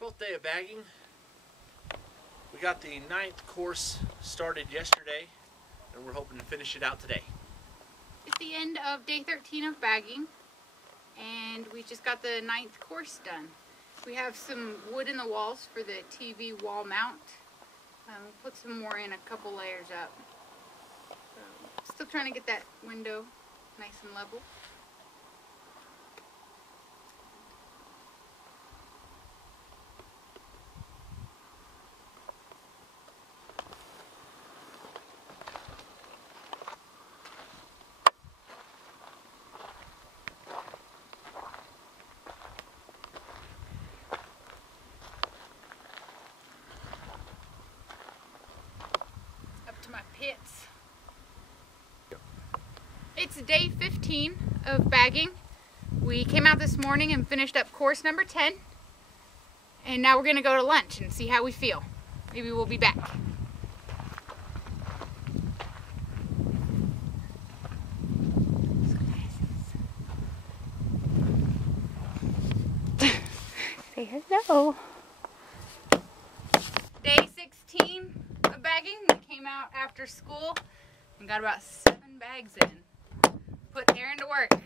12th day of bagging. We got the 9th course started yesterday, and we're hoping to finish it out today. It's the end of day 13 of bagging, and we just got the 9th course done. We have some wood in the walls for the TV wall mount. We'll put some more in, a couple layers up. Still trying to get that window nice and level. My pits. It's day 15 of bagging. We came out this morning and finished up course number 10, and now we're gonna go to lunch and see how we feel. Maybe we'll be back. Say hello. Day 16 of bagging. We came out after school and got about 7 bags in. Put Aaron to work.